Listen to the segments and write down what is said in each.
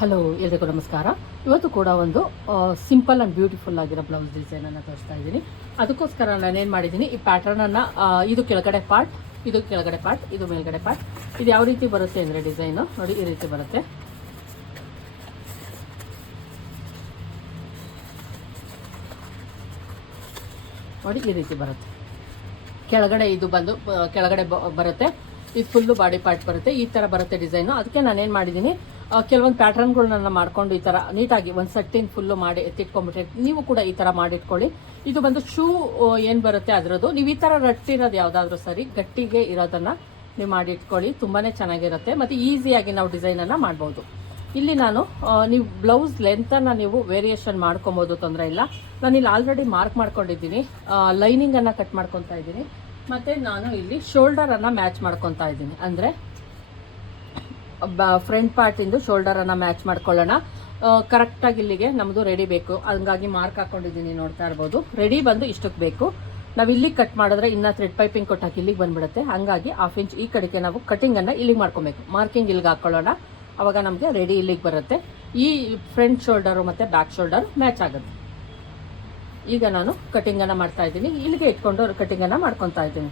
Hello, ಎಲ್ರಿಗೂ ನಮಸ್ಕಾರ. ಇವತ್ತು ಕೂಡ ಒಂದು ಸಿಂಪಲ್ ಆ್ಯಂಡ್ ಬ್ಯೂಟಿಫುಲ್ ಆಗಿರೋ ಬ್ಲೌಸ್ ಡಿಸೈನನ್ನು ತೋರಿಸ್ತಾ ಇದ್ದೀನಿ. ಅದಕ್ಕೋಸ್ಕರ ನಾನೇನು ಮಾಡಿದ್ದೀನಿ, ಈ ಪ್ಯಾಟರ್ನನ್ನು ಇದು ಕೆಳಗಡೆ ಪಾರ್ಟ್ ಇದು ಕೆಳಗಡೆ ಪಾರ್ಟ್ ಇದು ಮೇಲ್ಗಡೆ ಪಾರ್ಟ್ ಇದು ಯಾವ ರೀತಿ ಬರುತ್ತೆ ಅಂದರೆ ಡಿಸೈನು ನೋಡಿ, ಈ ರೀತಿ ಬರುತ್ತೆ. ನೋಡಿ, ಈ ರೀತಿ ಬರುತ್ತೆ. ಕೆಳಗಡೆ ಇದು ಬಂದು ಕೆಳಗಡೆ ಬರುತ್ತೆ. ಇದು ಫುಲ್ಲು ಬಾಡಿ ಪಾರ್ಟ್ ಬರುತ್ತೆ. ಈ ಥರ ಬರುತ್ತೆ ಡಿಸೈನು ಅದಕ್ಕೆ ನಾನೇನು ಮಾಡಿದ್ದೀನಿ ಕೆಲವೊಂದು ಪ್ಯಾಟರ್ನ್ಗಳನ್ನ ಮಾಡ್ಕೊಂಡು ಈ ಥರ ನೀಟಾಗಿ ಒಂದು ಸೆಟ್ಟಿನ ಫುಲ್ಲು ಮಾಡಿ ಎತ್ತಿಟ್ಕೊಂಡ್ಬಿಟ್ರೆ ನೀವು ಕೂಡ ಈ ಥರ ಮಾಡಿಟ್ಕೊಳ್ಳಿ. ಇದು ಬಂದು ಶೂ ಏನು ಬರುತ್ತೆ ಅದರದ್ದು. ನೀವು ಈ ಥರ ರಟ್ಟಿರೋದು ಯಾವುದಾದ್ರೂ ಸರಿ, ಗಟ್ಟಿಗೆ ಇರೋದನ್ನು ನೀವು ಮಾಡಿಟ್ಕೊಳ್ಳಿ. ತುಂಬಾ ಚೆನ್ನಾಗಿರುತ್ತೆ. ಮತ್ತು ಈಸಿಯಾಗಿ ನಾವು ಡಿಸೈನನ್ನು ಮಾಡ್ಬೋದು. ಇಲ್ಲಿ ನಾನು ನೀವು ಬ್ಲೌಸ್ ಲೆಂತನ್ನು ನೀವು ವೇರಿಯೇಷನ್ ಮಾಡ್ಕೊಬೋದು, ತೊಂದರೆ ಇಲ್ಲ. ನಾನು ಇಲ್ಲಿ ಆಲ್ರೆಡಿ ಮಾರ್ಕ್ ಮಾಡ್ಕೊಂಡಿದ್ದೀನಿ. ಲೈನಿಂಗನ್ನು ಕಟ್ ಮಾಡ್ಕೊತಾ ಇದ್ದೀನಿ. ಮತ್ತು ನಾನು ಇಲ್ಲಿ ಶೋಲ್ಡರನ್ನು ಮ್ಯಾಚ್ ಮಾಡ್ಕೊತಾ ಇದ್ದೀನಿ. ಅಂದರೆ ಫ್ರಂಟ್ ಪಾರ್ಟಿಂದು ಶೋಲ್ಡರನ್ನು ಮ್ಯಾಚ್ ಮಾಡ್ಕೊಳ್ಳೋಣ. ಕರೆಕ್ಟಾಗಿ ಇಲ್ಲಿಗೆ ನಮ್ಮದು ರೆಡಿ ಬೇಕು. ಹಂಗಾಗಿ ಮಾರ್ಕ್ ಹಾಕೊಂಡಿದ್ದೀನಿ ನೋಡ್ತಾ ಇರ್ಬೋದು. ರೆಡಿ ಬಂದು ಇಷ್ಟಕ್ಕೆ ಬೇಕು. ನಾವು ಇಲ್ಲಿಗೆ ಕಟ್ ಮಾಡಿದ್ರೆ ಇನ್ನ ಥ್ರೆಡ್ ಪೈಪಿಂಗ್ ಕೊಟ್ಟಾಕಿ ಇಲ್ಲಿಗೆ ಬಂದ್ಬಿಡುತ್ತೆ. ಹಾಗಾಗಿ ಹಾಫ್ ಇಂಚ್ ಈ ಕಡೆಗೆ ನಾವು ಕಟಿಂಗನ್ನು ಇಲ್ಲಿಗೆ ಮಾಡ್ಕೊಬೇಕು. ಮಾರ್ಕಿಂಗ್ ಇಲ್ಲಿಗೆ ಹಾಕ್ಕೊಳ್ಳೋಣ ಅವಾಗ ನಮಗೆ ರೆಡಿ ಇಲ್ಲಿಗೆ ಬರುತ್ತೆ. ಈ ಫ್ರಂಟ್ ಶೋಲ್ಡರು ಮತ್ತು ಬ್ಯಾಕ್ ಶೋಲ್ಡರ್ ಮ್ಯಾಚ್ ಆಗುತ್ತೆ. ಈಗ ನಾನು ಕಟಿಂಗನ್ನು ಮಾಡ್ತಾ ಇದ್ದೀನಿ. ಇಲ್ಲಿಗೆ ಇಟ್ಕೊಂಡು ಕಟಿಂಗನ್ನು ಮಾಡ್ಕೊತಾ ಇದ್ದೀನಿ.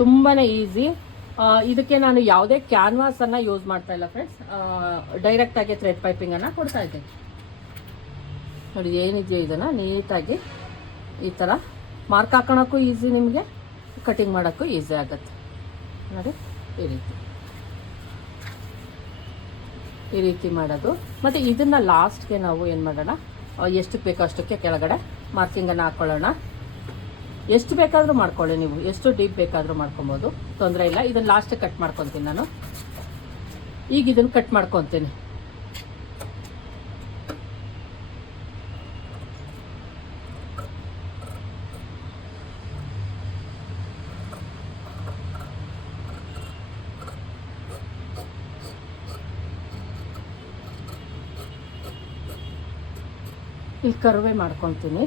ತುಂಬಾ ಈಸಿ. ಇದಕ್ಕೆ ನಾನು ಯಾವುದೇ ಕ್ಯಾನ್ವಾಸನ್ನು ಯೂಸ್ ಮಾಡ್ತಾ ಇಲ್ಲ ಫ್ರೆಂಡ್ಸ್ ಡೈರೆಕ್ಟಾಗಿ ಥ್ರೆಡ್ ಪೈಪಿಂಗನ್ನು ಕೊಡ್ತಾ ಇದ್ದೀನಿ. ನೋಡಿ, ಏನಿದೆಯೋ ಇದನ್ನು ನೀಟಾಗಿ ಈ ಥರ ಮಾರ್ಕ್ ಹಾಕೋಣಕ್ಕೂ ಈಸಿ ನಿಮಗೆ ಕಟಿಂಗ್ ಮಾಡೋಕ್ಕೂ ಈಸಿ ಆಗುತ್ತೆ. ನೋಡಿ, ಈ ರೀತಿ. ಈ ರೀತಿ ಮಾಡೋದು. ಮತ್ತು ಇದನ್ನು ಲಾಸ್ಟ್ಗೆ ನಾವು ಏನು ಮಾಡೋಣ? ಎಷ್ಟಕ್ಕೆ ಬೇಕೋ ಅಷ್ಟಕ್ಕೆ ಕೆಳಗಡೆ ಮಾರ್ಕಿಂಗನ್ನು ಹಾಕ್ಕೊಳ್ಳೋಣ ಎಷ್ಟು ಬೇಕಾದರೂ ಮಾಡ್ಕೊಳ್ಳಿ ನೀವು. ಎಷ್ಟು ಡೀಪ್ ಬೇಕಾದರೂ ಮಾಡ್ಕೊಬೋದು. ತೊಂದರೆ ಇಲ್ಲ. ಇದನ್ನು ಲಾಸ್ಟಿಗೆ ಕಟ್ ಮಾಡ್ಕೊತೀನಿ ನಾನು. ಈಗ ಇದನ್ನು ಕಟ್ ಮಾಡ್ಕೊತೀನಿ. ಇಲ್ಲಿ ಕರ್ವೆ ಮಾಡ್ಕೊತೀನಿ.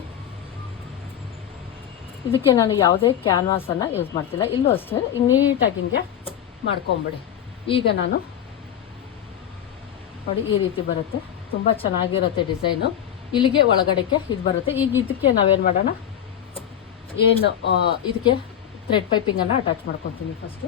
ಇದಕ್ಕೆ ನಾನು ಯಾವುದೇ ಕ್ಯಾನ್ವಾಸನ್ನು ಯೂಸ್ ಮಾಡ್ತಿಲ್ಲ. ಇಲ್ಲೂ ಅಷ್ಟೇ ನೀಟಾಗಿ ಹಿಂಗೆ ಮಾಡ್ಕೊಂಬಿಡಿ. ಈಗ ನಾನು ನೋಡಿ ಈ ರೀತಿ ಬರುತ್ತೆ. ತುಂಬ ಚೆನ್ನಾಗಿರುತ್ತೆ ಡಿಸೈನು. ಇಲ್ಲಿಗೆ ಒಳಗಡೆಗೆ ಇದು ಬರುತ್ತೆ. ಈಗ ಇದಕ್ಕೆ ನಾವೇನು ಮಾಡೋಣ? ಏನು ಇದಕ್ಕೆ ಥ್ರೆಡ್ ಪೈಪಿಂಗನ್ನು ಅಟ್ಯಾಚ್ ಮಾಡ್ಕೊತೀನಿ ಫಸ್ಟು